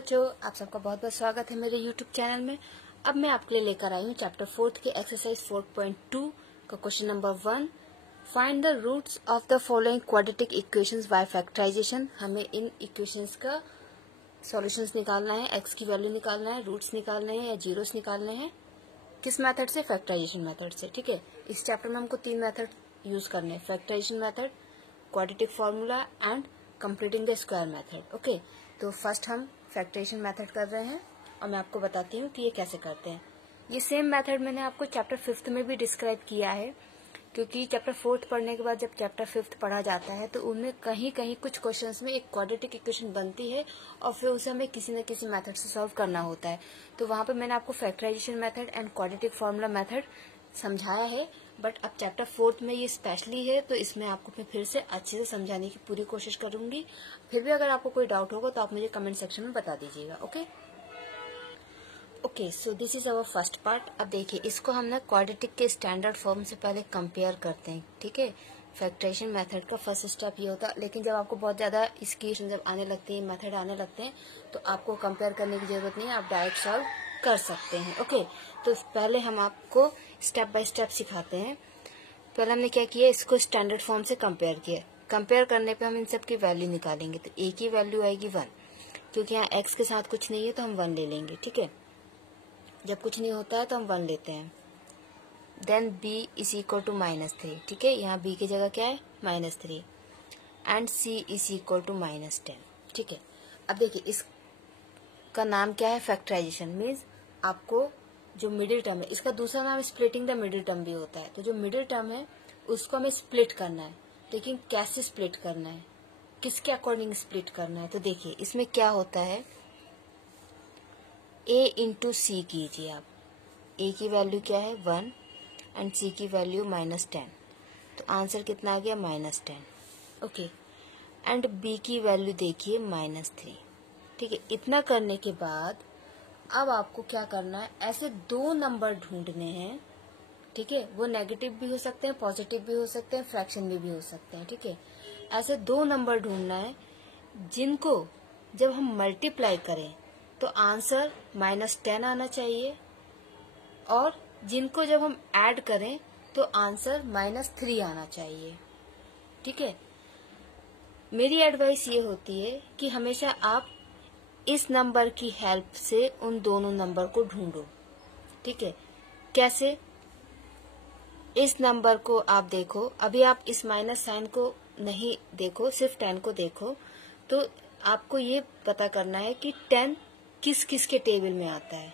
बच्चों, आप सबका बहुत बहुत स्वागत है मेरे YouTube चैनल में। अब मैं आपके लिए लेकर आई हूँ चैप्टर 4 के एक्सरसाइज 4.2 का question number 1। Find the roots of the following quadratic equations by factorisation. हमें इन इक्वेशंस का सॉल्यूशंस निकालना है, एक्स की वैल्यू निकालना है, रूट्स निकालने हैं या जीरोस निकालने हैं। किस मेथड से? फैक्टराइजेशन मेथड से। ठीक है, इस चैप्टर में हमको 3 मेथड यूज करने हैं, factorisation method, quadratic formula and completing the square method. Okay, तो फर्स्ट हम फैक्टराइजेशन मेथड कर रहे हैं और मैं आपको बताती हूँ कि ये कैसे करते हैं। ये सेम मेथड मैंने आपको चैप्टर 5 में भी डिस्क्राइब किया है, क्योंकि चैप्टर 4 पढ़ने के बाद जब चैप्टर 5 पढ़ा जाता है तो उनमें कहीं कहीं कुछ क्वेश्चंस में एक क्वाड्रेटिक इक्वेशन बनती है और फिर उसे हमें किसी न किसी मेथड से सॉल्व करना होता है। तो वहां पे मैंने आपको factorisation method and quadratic formula method समझाया है, बट अब चैप्टर 4 में ये स्पेशली है तो इसमें आपको मैं फिर से अच्छे से समझाने की पूरी कोशिश करूंगी। फिर भी अगर आपको कोई डाउट होगा तो आप मुझे कमेंट सेक्शन में बता दीजिएगा। Okay, so this is our first part. अब देखिए, इसको हम ना क्वाड्रेटिक के स्टैंडर्ड फॉर्म से पहले कंपेयर करते हैं। ठीक है, फैक्टराइजेशन मेथड का फर्स्ट स्टेप ये होता है, लेकिन जब आपको बहुत ज्यादा इसकी जब आने लगती है, मेथड आने लगते हैं, तो आपको कंपेयर करने की जरूरत नहीं है, आप डायरेक्ट सॉल्व कर सकते हैं। ओके, तो पहले हम आपको स्टेप बाय स्टेप सिखाते हैं। पहले हमने क्या किया, इसको स्टैंडर्ड फॉर्म से कंपेयर किया। कंपेयर करने पे हम इन सब की वैल्यू निकालेंगे, तो ए की वैल्यू आएगी 1, क्योंकि यहाँ एक्स के साथ कुछ नहीं है तो हम 1 ले लेंगे। ठीक है, जब कुछ नहीं होता है तो हम 1 लेते हैं। Then b is equal to -3। ठीक है, यहाँ बी की जगह क्या है, -3 and c is equal to -10। ठीक है, अब देखिए इसका नाम क्या है, फैक्टराइजेशन। मीन्स आपको जो मिडिल टर्म है, इसका दूसरा नाम स्प्लिटिंग द मिडिल टर्म भी होता है। तो जो मिडिल टर्म है उसको हमें स्प्लिट करना है, लेकिन कैसे स्प्लिट करना है, किसके अकॉर्डिंग स्प्लिट करना है। तो देखिए इसमें क्या होता है, a इंटू सी कीजिए आप। a की वैल्यू क्या है, 1 एंड c की वैल्यू -10, तो आंसर कितना आ गया, -10। ओके, एंड b की वैल्यू देखिए -3। ठीक है, इतना करने के बाद अब आपको क्या करना है, ऐसे 2 नंबर ढूंढने हैं। ठीक है, वो नेगेटिव भी हो सकते हैं, पॉजिटिव भी हो सकते हैं, फ्रैक्शन में भी हो सकते हैं। ठीक है, ऐसे 2 नंबर ढूंढना है जिनको जब हम मल्टीप्लाई करें तो आंसर -10 आना चाहिए, और जिनको जब हम ऐड करें तो आंसर -3 आना चाहिए। ठीक है, मेरी एडवाइस ये होती है कि हमेशा आप इस नंबर की हेल्प से उन दोनों नंबर को ढूंढो। ठीक है, कैसे? इस नंबर को आप देखो, अभी आप इस माइनस साइन को नहीं देखो, सिर्फ 10 को देखो, तो आपको ये पता करना है कि 10 किस किस के टेबल में आता है।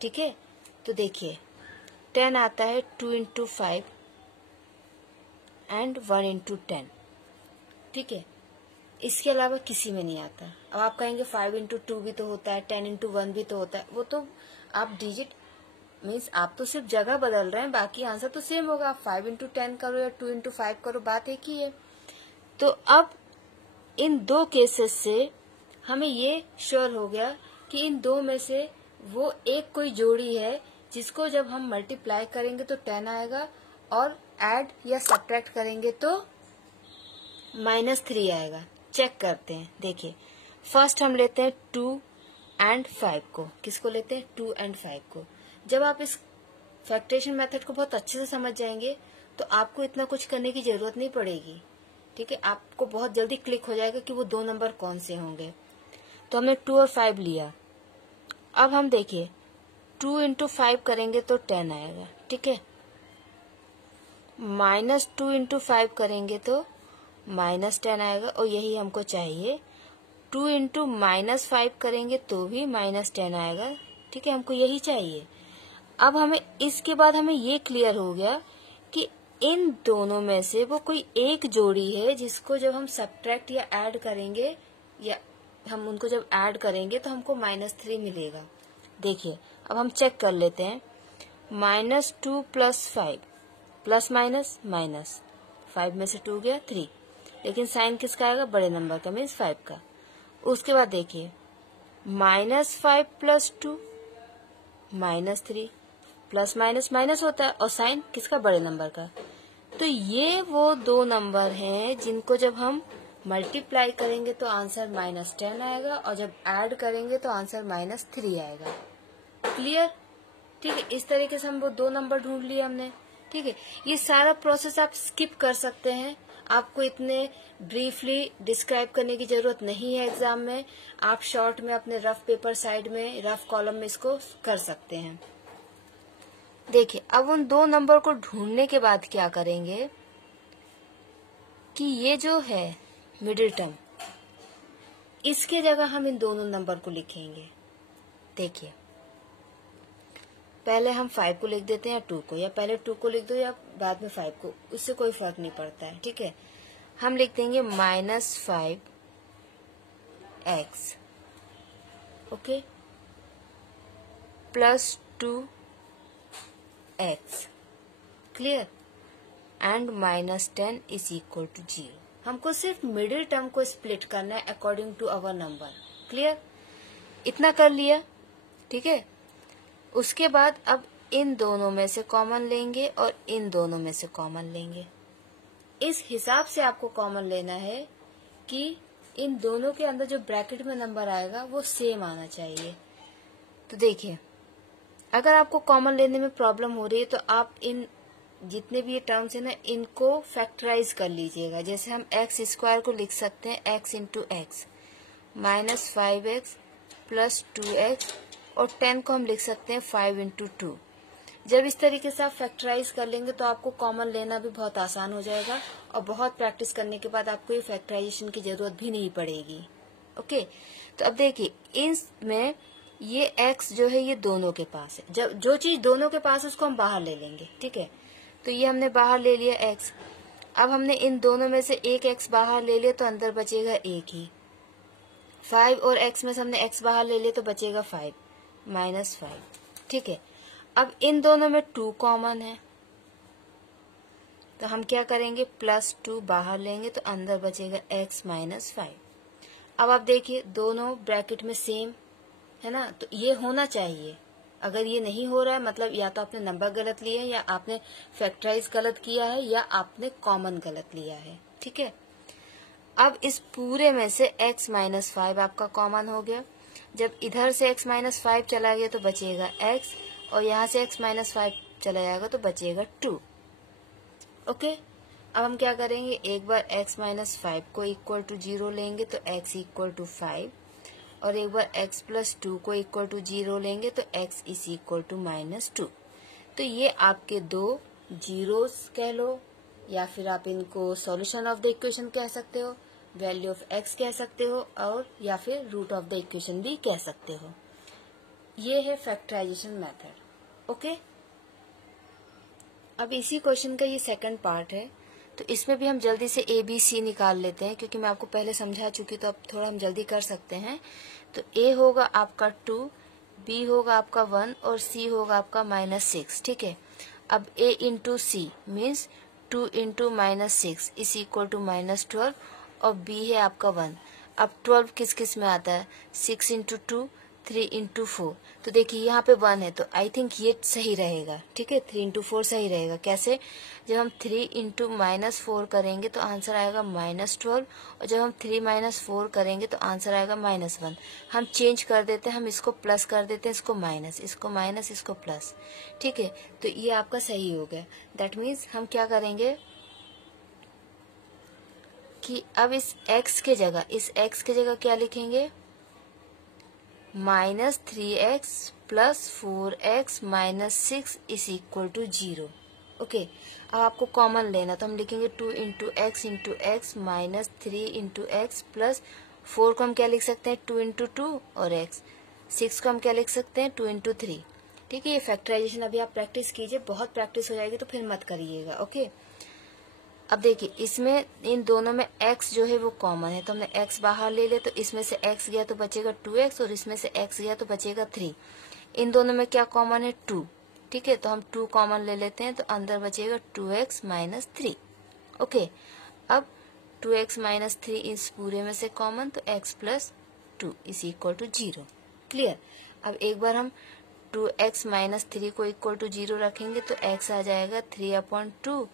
ठीक है, तो देखिए 10 आता है 2 इंटू 5 एंड 1 इंटू 10। ठीक है, इसके अलावा किसी में नहीं आता। अब आप कहेंगे 5 इंटू 2 भी तो होता है, 10 इंटू 1 भी तो होता है। वो तो आप डिजिट मीन्स आप तो सिर्फ जगह बदल रहे हैं, बाकी आंसर तो सेम होगा। आप 5 इंटू 10 करो या 2 इंटू 5 करो, बात एक ही है। तो अब इन 2 केसेस से हमें ये श्योर हो गया कि इन 2 में से वो एक कोई जोड़ी है जिसको जब हम मल्टीप्लाई करेंगे तो 10 आएगा, और ऐड या सब्ट्रैक्ट करेंगे तो -3 आएगा। चेक करते हैं, देखिए फर्स्ट हम लेते हैं 2 एंड 5 को। किसको लेते हैं, 2 एंड 5 को। जब आप इस फैक्टराइजेशन मेथड को बहुत अच्छे से समझ जाएंगे तो आपको इतना कुछ करने की जरूरत नहीं पड़ेगी। ठीक है, आपको बहुत जल्दी क्लिक हो जाएगा कि वो 2 नंबर कौन से होंगे। तो हमने 2 और 5 लिया। अब हम देखिए 2 इंटू 5 करेंगे तो 10 आएगा। ठीक है, -2 इंटू 5 करेंगे तो -10 आएगा, और यही हमको चाहिए। 2 इंटू -5 करेंगे तो भी -10 आएगा। ठीक है, हमको यही चाहिए। अब हमें इसके बाद हमें ये क्लियर हो गया कि इन दोनों में से वो कोई एक जोड़ी है जिसको जब हम सब्ट्रैक्ट या ऐड करेंगे, या हम उनको जब ऐड करेंगे तो हमको -3 मिलेगा। देखिए अब हम चेक कर लेते हैं, -2 + 5 प्लस माइनस माइनस, 5 में से 2 गया 3, लेकिन साइन किसका आएगा, बड़े नंबर का, मीन्स 5 का। उसके बाद देखिए -5 + 2 -3, प्लस माइनस माइनस होता है, और साइन किसका, बड़े नंबर का। तो ये वो 2 नंबर हैं जिनको जब हम मल्टीप्लाई करेंगे तो आंसर -10 आएगा, और जब ऐड करेंगे तो आंसर -3 आएगा। क्लियर? ठीक है, इस तरीके से हम वो 2 नंबर ढूंढ लिए हमने। ठीक है, ये सारा प्रोसेस आप स्किप कर सकते हैं, आपको इतने ब्रीफली डिस्क्राइब करने की जरूरत नहीं है एग्जाम में। आप शॉर्ट में अपने रफ पेपर साइड में, रफ कॉलम में इसको कर सकते हैं। देखिए, अब उन 2 नंबर को ढूंढने के बाद क्या करेंगे कि ये जो है मिडिल टर्म, इसके जगह हम इन दोनों नंबर को लिखेंगे। देखिए, पहले हम 5 को लिख देते हैं या 2 को, या पहले 2 को लिख दो या बाद में 5 को, उससे कोई फर्क नहीं पड़ता है। ठीक है, हम लिख देंगे -5x, okay, +2x, clear, and -10 is equal to 0। हमको सिर्फ मिडिल टर्म को स्प्लिट करना है according to our number. Clear? इतना कर लिया। ठीक है, उसके बाद अब इन दोनों में से कॉमन लेंगे और इन दोनों में से कॉमन लेंगे। इस हिसाब से आपको कॉमन लेना है कि इन दोनों के अंदर जो ब्रैकेट में नंबर आएगा वो सेम आना चाहिए। तो देखिए, अगर आपको कॉमन लेने में प्रॉब्लम हो रही है तो आप इन जितने भी ये टर्म्स है ना, इनको फैक्टराइज कर लीजिएगा। जैसे हम x² को लिख सकते हैं x into x, -5x + 2x, और 10 को हम लिख सकते हैं 5 इंटू 2। जब इस तरीके से आप फैक्टराइज कर लेंगे तो आपको कॉमन लेना भी बहुत आसान हो जाएगा, और बहुत प्रैक्टिस करने के बाद आपको ये फैक्टराइजेशन की जरूरत भी नहीं पड़ेगी। ओके, तो अब देखिए, इसमें ये x जो है ये दोनों के पास है। जब जो चीज दोनों के पास है उसको हम बाहर ले लेंगे। ठीक है, तो ये हमने बाहर ले लिया x। अब हमने इन दोनों में से एक x बाहर ले लिया तो अंदर बचेगा एक ही। 5 और x में से हमने x बाहर ले लिया तो बचेगा 5, -5। ठीक है, अब इन दोनों में 2 कॉमन है, तो हम क्या करेंगे, +2 बाहर लेंगे तो अंदर बचेगा x -5। अब आप देखिए, दोनों ब्रैकेट में सेम है ना, तो ये होना चाहिए। अगर ये नहीं हो रहा है मतलब या तो आपने नंबर गलत लिए है, या आपने फैक्टराइज गलत किया है, या आपने कॉमन गलत लिया है। ठीक है, अब इस पूरे में से x -5 आपका कॉमन हो गया। जब इधर से x -5 चला गया तो बचेगा x, और यहाँ से x -5 चला जाएगा तो बचेगा 2। ओके, अब हम क्या करेंगे, एक बार x -5 को इक्वल टू 0 लेंगे तो x इक्वल टू 5, और एक बार x + 2 को इक्वल टू 0 लेंगे तो x इज इक्वल टू -2। तो ये आपके 2 जीरोस कह लो, या फिर आप इनको सॉल्यूशन ऑफ द इक्वेशन कह सकते हो, वैल्यू ऑफ x कह सकते हो, और या फिर रूट ऑफ द इक्वेशन भी कह सकते हो। ये है फैक्टराइजेशन मेथड। ओके, अब इसी क्वेश्चन का ये सेकंड पार्ट है, तो इसमें भी हम जल्दी से a b c निकाल लेते हैं, क्योंकि मैं आपको पहले समझा चुकी, तो अब थोड़ा हम जल्दी कर सकते हैं। तो a होगा आपका 2, b होगा आपका 1, और c होगा आपका -6। ठीक है, अब a into c means 2 into -6 is equal to -12, और b है आपका 1। अब 12 किस किस में आता है, 6 इंटू 2, 3 इंटू 4। तो देखिए यहाँ पे 1 है, तो आई थिंक ये सही रहेगा। ठीक है, 3 इंटू 4 सही रहेगा। कैसे, जब हम 3 इंटू -4 करेंगे तो आंसर आएगा -12, और जब हम 3 - 4 करेंगे तो आंसर आएगा -1। हम चेंज कर देते हैं, हम इसको प्लस कर देते हैं, इसको माइनस, इसको माइनस, इसको प्लस। ठीक है, तो ये आपका सही हो गया। दैट मीन्स हम क्या करेंगे कि अब इस x के जगह क्या लिखेंगे, -3x + 4x - 6 is equal to 0। Okay, अब आपको कॉमन लेना, तो हम लिखेंगे 2 into x into x -3 into x + 4 को हम क्या लिख सकते हैं, 2 इंटू 2 और x। 6 को हम क्या लिख सकते हैं, 2 इंटू 3। ठीक है, ये फैक्टराइजेशन अभी आप प्रैक्टिस कीजिए, बहुत प्रैक्टिस हो जाएगी तो फिर मत करिएगा। ओके, अब देखिए, इसमें इन दोनों में x जो है वो कॉमन है, तो हमने x बाहर ले लिया, तो इसमें से x गया तो बचेगा 2x, और इसमें से x गया तो बचेगा 3। इन दोनों में क्या कॉमन है, 2। ठीक है, तो हम 2 कॉमन ले लेते हैं, तो अंदर बचेगा 2x - 3। ओके, अब 2x - 3 इस पूरे में से कॉमन, तो x + 2 is equal to 0। Clear? अब एक बार हम 2x - 3 को इक्वल टू 0 रखेंगे तो x आ जाएगा 3/2,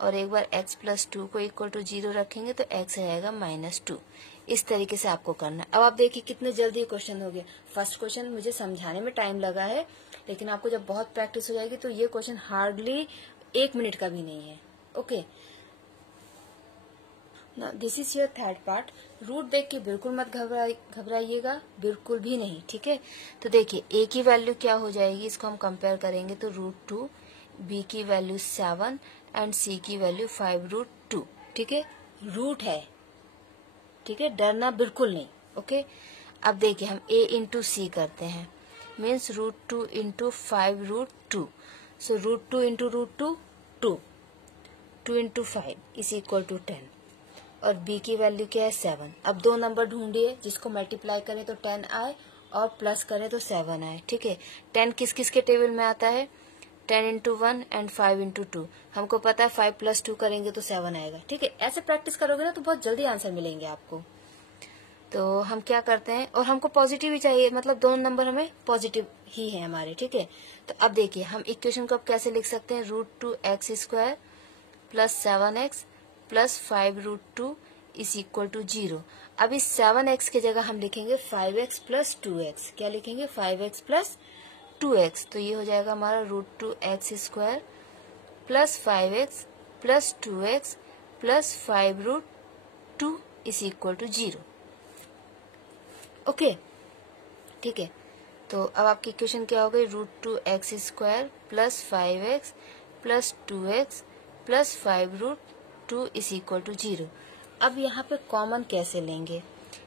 और एक बार x प्लस 2 को इक्वल टू 0 रखेंगे तो x रहेगा -2। इस तरीके से आपको करना है। अब आप देखिए कितने जल्दी क्वेश्चन हो गए। फर्स्ट क्वेश्चन मुझे समझाने में टाइम लगा है, लेकिन आपको जब बहुत प्रैक्टिस हो जाएगी तो ये क्वेश्चन हार्डली 1 मिनट का भी नहीं है। Okay, this is your third part. Root देख के बिल्कुल मत घबराइएगा, बिल्कुल भी नहीं, ठीक है। तो देखिए a की वैल्यू क्या हो जाएगी, इसको हम कंपेयर करेंगे तो √2, b की वैल्यू 7 एंड c की वैल्यू 5√2, ठीक है। रूट है, ठीक है, डरना बिल्कुल नहीं। ओके, अब देखिए हम a इंटू सी करते हैं, means √2 into 5√2, so √2 into √2 2 into 5 is equal to 10, और b की वैल्यू क्या है 7। अब दो नंबर ढूंढिए जिसको मल्टीप्लाई करें तो 10 आए और प्लस करें तो 7 आए, ठीक है। 10 किस किस के टेबल में आता है, 10 इंटू 1 एंड 5 इंटू 2। हमको पता है 5 प्लस 2 करेंगे तो 7 आएगा, ठीक है। ऐसे प्रैक्टिस करोगे ना तो बहुत जल्दी आंसर मिलेंगे आपको। तो हम क्या करते हैं, और हमको पॉजिटिव ही चाहिए, मतलब दोनों नंबर हमें पॉजिटिव ही है हमारे, ठीक है। तो अब देखिए हम इक्वेशन को अब कैसे लिख सकते हैं, √2x² plus 7x plus 5√2 is equal to 0। अब इस 7x की जगह हम लिखेंगे 5x प्लस 2x। क्या लिखेंगे, 5x प्लस 2x। तो ये हो जाएगा हमारा √2x² plus 5x plus 2x plus 5√2 is equal to 0। Okay, ठीक है। तो अब आपकी इक्वेशन क्या हो गई, √2x² plus 5x plus 2x plus 5√2 is equal to 0। अब यहाँ पे कॉमन कैसे लेंगे,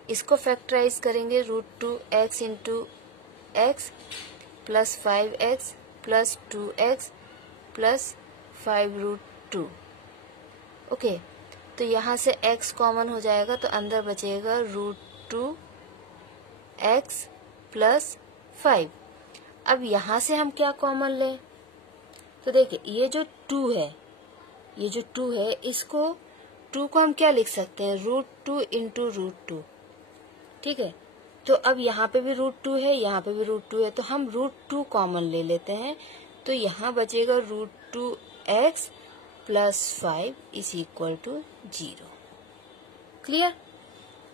इसको फैक्टराइज करेंगे, √2x into x plus 5x plus 2x plus 5√2। Okay, तो यहाँ से x कॉमन हो जाएगा तो अंदर बचेगा √2x प्लस 5। अब यहाँ से हम क्या कॉमन लें, तो देखिए ये जो 2 है, ये जो 2 है, इसको 2 को हम क्या लिख सकते हैं, √2 इंटू √2, ठीक है। तो अब यहाँ पे भी √2 है, यहाँ पे भी √2 है, तो हम √2 कॉमन ले लेते हैं, तो यहाँ बचेगा √2x plus 5 is equal to 0। Clear.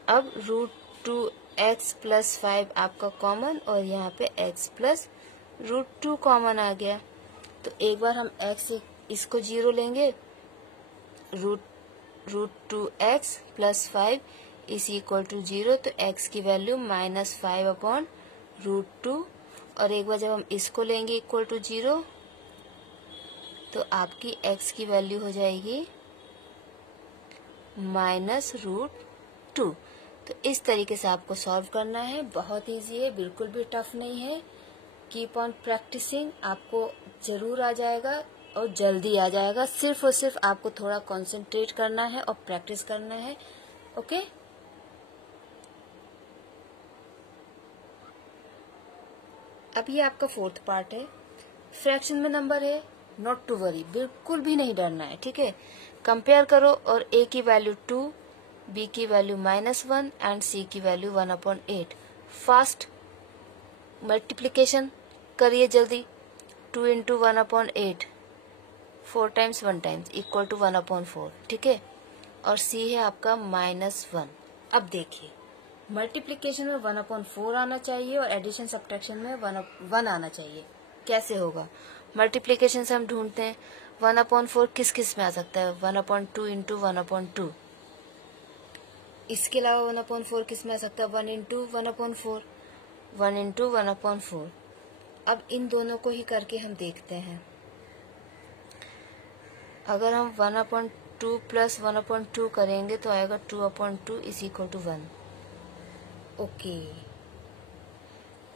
अब √2x प्लस 5 आपका कॉमन, और यहाँ पे x प्लस √2 कॉमन आ गया। तो एक बार हम x इसको 0 लेंगे, √2x plus 5 is equal to 0, तो x की वैल्यू -5/√2, और एक बार जब हम इसको लेंगे इक्वल टू 0 तो आपकी x की वैल्यू हो जाएगी -√2। तो इस तरीके से आपको सॉल्व करना है, बहुत इजी है, बिल्कुल भी टफ नहीं है। कीप ऑन प्रैक्टिसिंग, आपको जरूर आ जाएगा और जल्दी आ जाएगा। सिर्फ और सिर्फ आपको थोड़ा कंसंट्रेट करना है और प्रैक्टिस करना है। ओके, अब ये आपका फोर्थ पार्ट है, फ्रैक्शन में नंबर है, नॉट टू वरी, बिल्कुल भी नहीं डरना है, ठीक है। कंपेयर करो और a की वैल्यू 2, b की वैल्यू -1 एंड c की वैल्यू 1/8। फास्ट मल्टीप्लीकेशन करिए जल्दी, 2 into 1/8, 4 times 1 times equal to 1/4, ठीक है। और c है आपका -1। अब देखिए मल्टीप्लीकेशन में 1/4 आना चाहिए और एडिशन सब्ट्रैक्शन में 1 आना चाहिए। कैसे होगा, मल्टीप्लीकेशन से हम ढूंढते हैं 1/4 किस किस में आ सकता है, 1/2 इंटू 1/2। इसके अलावा 1/4 किस में आ सकता है, 1 इंटू 1/4, 1 इंटू 1/4। अब इन दोनों को ही करके हम देखते हैं। अगर हम 1/2 प्लस 1/2 करेंगे तो आएगा 2/2 इज इक्वल टू 1। ओके,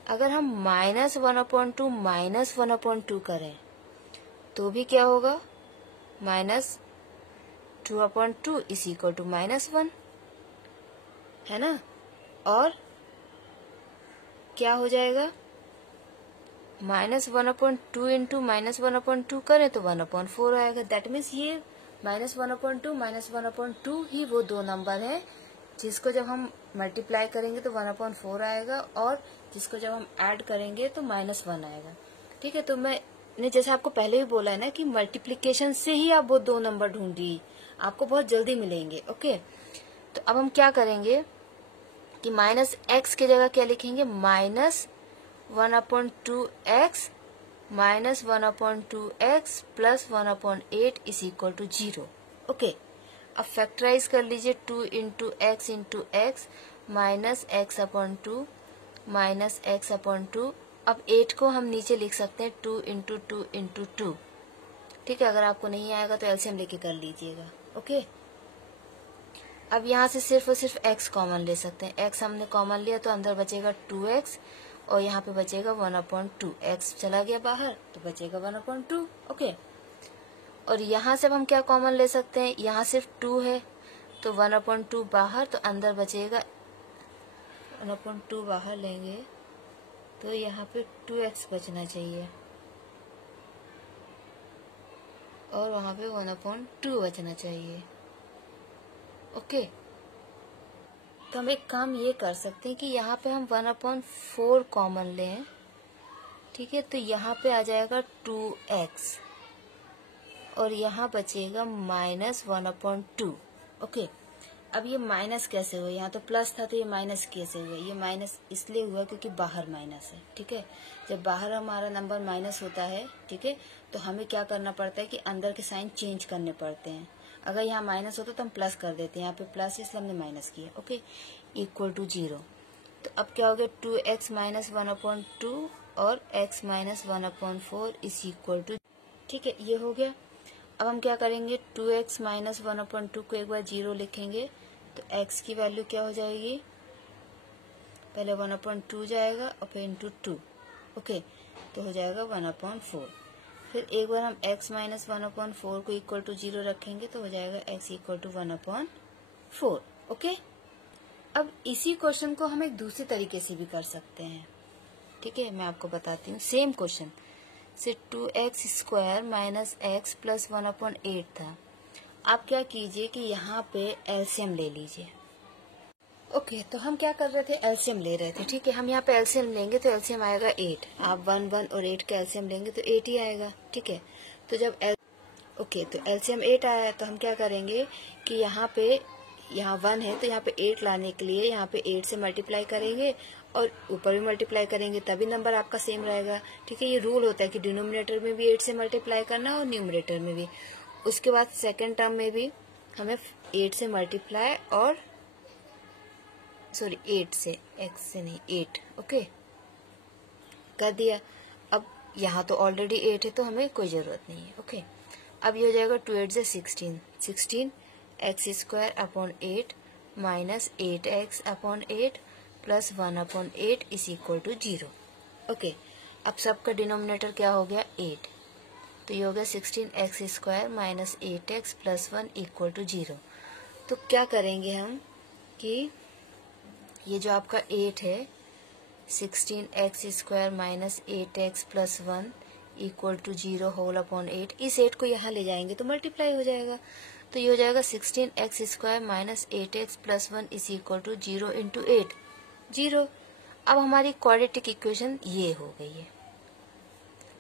अगर हम -1/2 माइनस 1/2 करें तो भी क्या होगा, -2/2 इज इक्वल टू -1, है ना। और क्या हो जाएगा, -1/2 इंटू -1/2 करें तो 1/4 आएगा। दैट मीन्स ये -1/2 -1/2 ही वो दो नंबर है जिसको जब हम मल्टीप्लाई करेंगे तो 1/4 आएगा, और जिसको जब हम ऐड करेंगे तो -1 आएगा, ठीक है। तो मैं ने जैसे आपको पहले भी बोला है ना कि मल्टीप्लीकेशन से ही आप वो दो नंबर ढूंढिए, आपको बहुत जल्दी मिलेंगे। ओके, तो अब हम क्या करेंगे कि माइनस एक्स की जगह क्या लिखेंगे, minus 1/2x minus 1/2x plus 1/8 is equal to 0। Okay, अब फैक्टराइज कर लीजिए 2 into x minus x/2 minus x/2। अब 8 को हम नीचे लिख सकते हैं 2 इंटू 2 इंटू 2। ठीक है, अगर आपको नहीं आएगा तो एलसीएम लेके कर लीजिएगा। ओके, अब यहाँ से सिर्फ और सिर्फ x कॉमन ले सकते हैं। x हमने कॉमन लिया तो अंदर बचेगा 2x और यहाँ पे बचेगा 1/2। x चला गया बाहर तो बचेगा 1/2। ओके, और यहाँ से अब हम क्या कॉमन ले सकते हैं, यहाँ सिर्फ 2 है तो 1/2 बाहर, तो अंदर बचेगा 1/2 बाहर लेंगे तो यहाँ पे 2x बचना चाहिए और वहां पे 1/2 बचना चाहिए। ओके, तो हम एक काम ये कर सकते हैं कि यहाँ पे हम 1/4 कॉमन लें। ठीक है, तो यहाँ पे आ जाएगा 2x और यहाँ बचेगा माइनस 1/2। ओके, अब ये माइनस कैसे हुआ, यहाँ तो प्लस था तो ये माइनस कैसे हुआ, ये माइनस इसलिए हुआ क्योंकि बाहर माइनस है। ठीक है, जब बाहर हमारा नंबर माइनस होता है, ठीक है, तो हमें क्या करना पड़ता है कि अंदर के साइन चेंज करने पड़ते हैं। अगर यहाँ माइनस होता तो हम प्लस कर देते हैं, यहाँ पे प्लस इसलिए हमने माइनस किया। Okay, equal to 0। तो अब क्या हो गया, 2x माइनस 1/2 और x minus 1/4 is equal to. ठीक है, ये हो गया। अब हम क्या करेंगे, 2x माइनस 1/2 को एक बार 0 लिखेंगे तो x की वैल्यू क्या हो जाएगी, पहले 1/2 जाएगा और फिर इंटू 2। ओके, तो हो जाएगा 1/4। फिर एक बार हम x माइनस 1/4 को इक्वल टू 0 रखेंगे तो हो जाएगा x इक्वल टू 1/4। ओके, अब इसी क्वेश्चन को हम एक दूसरी तरीके से भी कर सकते हैं। ठीक है, मैं आपको बताती हूँ। सेम क्वेश्चन से 2x square minus x plus 1/8 था। आप क्या कीजिए कि यहाँ पे एलसीएम ले लीजिए। ओके, तो हम क्या कर रहे थे, एलसीएम ले रहे थे। ठीक है, हम यहाँ पे एलसीएम लेंगे तो एलसीएम आएगा 8। आप 1 और 8 का एलसीएम लेंगे तो 8 ही आएगा। ठीक है, तो जब ओके, तो एलसीएम 8 आया तो हम क्या करेंगे कि यहाँ 1 है तो यहाँ पे 8 लाने के लिए यहाँ पे 8 से मल्टीप्लाई करेंगे और ऊपर भी मल्टीप्लाई करेंगे तभी नंबर आपका सेम रहेगा। ठीक है, ये रूल होता है कि डिनोमिनेटर में भी 8 से मल्टीप्लाई करना और न्यूमरेटर में भी। उसके बाद सेकेंड टर्म में भी हमें 8 से मल्टीप्लाई और 8 से, x से नहीं 8। ओके, कर दिया। अब यहाँ तो ऑलरेडी 8 है तो हमें कोई जरूरत नहीं है। ओके, अब ये हो जाएगा 2 8 से 16 x square upon 8 minus 8x upon 8 plus 1/8 is equal to 0। Okay, अब सबका डिनोमिनेटर क्या हो गया, 8। तो ये हो गया 16x square minus 8x plus 1 equal to 0। तो क्या करेंगे हम कि ये जो आपका 8 है 16x square minus 8x plus 1 equal to 0 whole upon 8, इस 8 को यहाँ ले जाएंगे तो मल्टीप्लाई हो जाएगा। तो ये हो जाएगा 16x square minus 8x plus 1 is equal to 0 into 8, 0। अब हमारी क्वाड्रेटिक इक्वेशन ये हो गई है।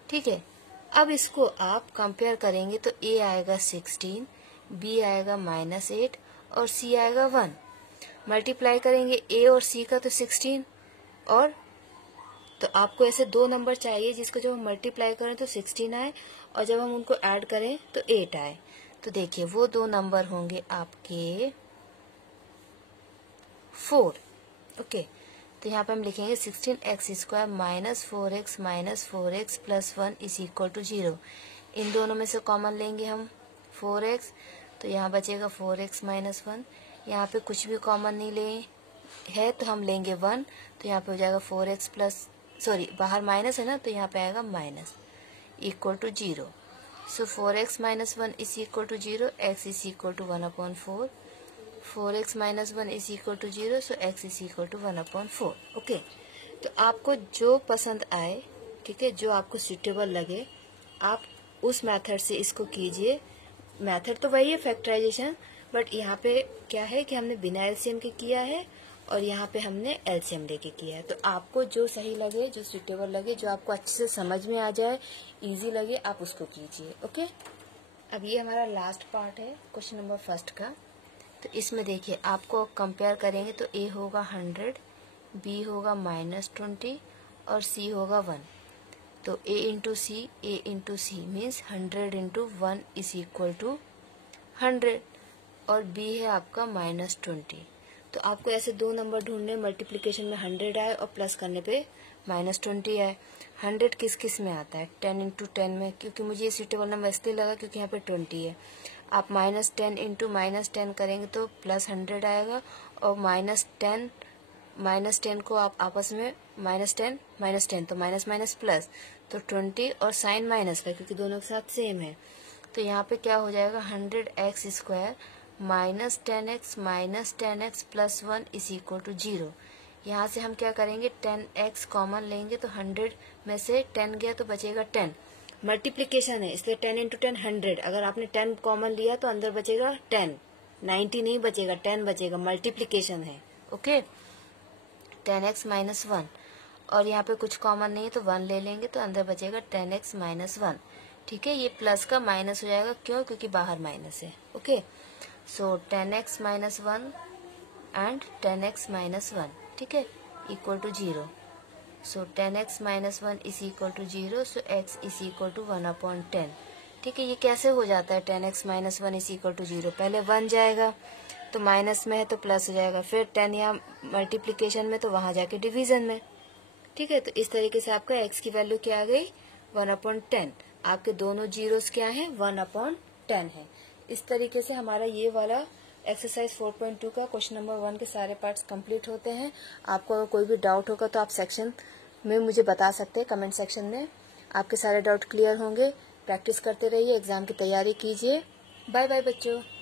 ठीक है, अब इसको आप कंपेयर करेंगे तो a आएगा 16, b आएगा -8 और c आएगा 1। मल्टीप्लाई करेंगे a और c का तो 16, और तो आपको ऐसे दो नंबर चाहिए जिसको जब हम मल्टीप्लाई करें तो 16 आए और जब हम उनको ऐड करें तो 8 आए। तो देखिए वो दो नंबर होंगे आपके 4। ओके, तो यहाँ पे हम लिखेंगे 16x square minus 4x plus 1 is equal to 0। इन दोनों में से कॉमन लेंगे हम 4x, तो यहाँ बचेगा 4x माइनस 1। यहाँ पे कुछ भी कॉमन नहीं ले है तो हम लेंगे 1, तो यहाँ पे हो जाएगा 4x प्लस, बाहर माइनस है ना तो यहाँ पे आएगा minus equal to 0। So 4x minus 1 is equal to 0, x is equal to 1/4। 4x minus 1 is equal to 0, so x is equal to 1/4। Okay, तो आपको जो पसंद आए, ठीक है, जो आपको सुटेबल लगे आप उस मेथड से इसको कीजिए। मेथड तो वही है फैक्टराइजेशन, बट यहाँ पे क्या है कि हमने बिना एलसीएम के किया है और यहाँ पे हमने एलसीएम लेके किया है। तो आपको जो सही लगे, जो सुटेबल लगे, जो आपको अच्छे से समझ में आ जाए, इजी लगे, आप उसको कीजिए। ओके, अब ये हमारा लास्ट पार्ट है क्वेश्चन नंबर फर्स्ट का। तो इसमें देखिए आपको कंपेयर करेंगे तो ए होगा 100, बी होगा -20 और सी होगा 1। तो a into c means 100 into 1 is equal to 100 और b है आपका -20। तो आपको ऐसे दो नंबर ढूंढने, मल्टीप्लिकेशन में 100 आए और प्लस करने पे -20 आए। 100 किस किस में आता है? 10 इंटू 10 में, क्योंकि मुझे ये सूटेबल नंबर इसलिए लगा क्योंकि यहाँ पे 20 है। आप -10 इंटू -10 करेंगे तो +100 आएगा और -10 को आप आपस में -10 तो माइनस माइनस प्लस, तो 20 और साइन माइनस का, क्योंकि दोनों के साथ सेम है। तो यहाँ पे क्या हो जाएगा 100x² -10x plus 1 is equal to 0। यहाँ से हम क्या करेंगे 10x कॉमन लेंगे तो 100 में से 10 गया तो बचेगा 10। मल्टीप्लिकेशन है इसलिए 10 इंटू 10 100। अगर आपने 10 कॉमन लिया तो अंदर बचेगा 10, 90 नहीं बचेगा, 10 बचेगा। मल्टीप्लिकेशन है। ओके, 10x माइनस 1 और यहाँ पे कुछ कॉमन नहीं है तो 1 ले लेंगे तो अंदर बचेगा 10x माइनस 1। ठीक है, ये प्लस का माइनस हो जाएगा, क्यों? क्योंकि बाहर माइनस है। Okay, so 10x minus 1 and 10x minus 1, ठीक है, equal to 0। So 10x minus 1 is equal to 0, so x is equal to 1/10। ठीक है, ये कैसे हो जाता है 10x minus 1 is equal to 0? पहले 1 जाएगा तो माइनस में है तो प्लस हो जाएगा, फिर 10 यहाँ मल्टीप्लिकेशन में तो वहां जाके डिवीजन में। ठीक है, तो इस तरीके से आपका x की वैल्यू क्या आ गई 1/10। आपके दोनों जीरोस क्या हैं 1/10 है। इस तरीके से हमारा ये वाला एक्सरसाइज 4.2 का क्वेश्चन नंबर 1 के सारे पार्ट्स कंप्लीट होते हैं। आपको अगर कोई भी डाउट होगा तो आप सेक्शन में मुझे बता सकते हैं, कमेंट सेक्शन में। आपके सारे डाउट क्लियर होंगे। प्रैक्टिस करते रहिए, एग्जाम की तैयारी कीजिए। बाय बाय बच्चों।